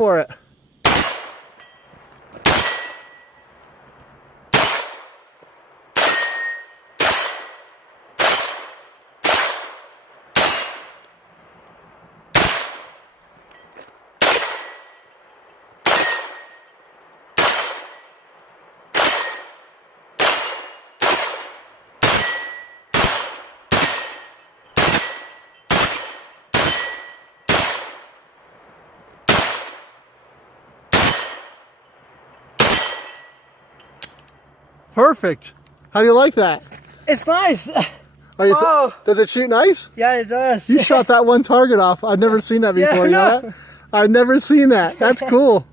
For it. Perfect. How do you like that? It's nice. Does it shoot nice? Yeah, it does. You shot that one target off. I've never seen that before. Yeah, You know that? I've never seen that. That's cool.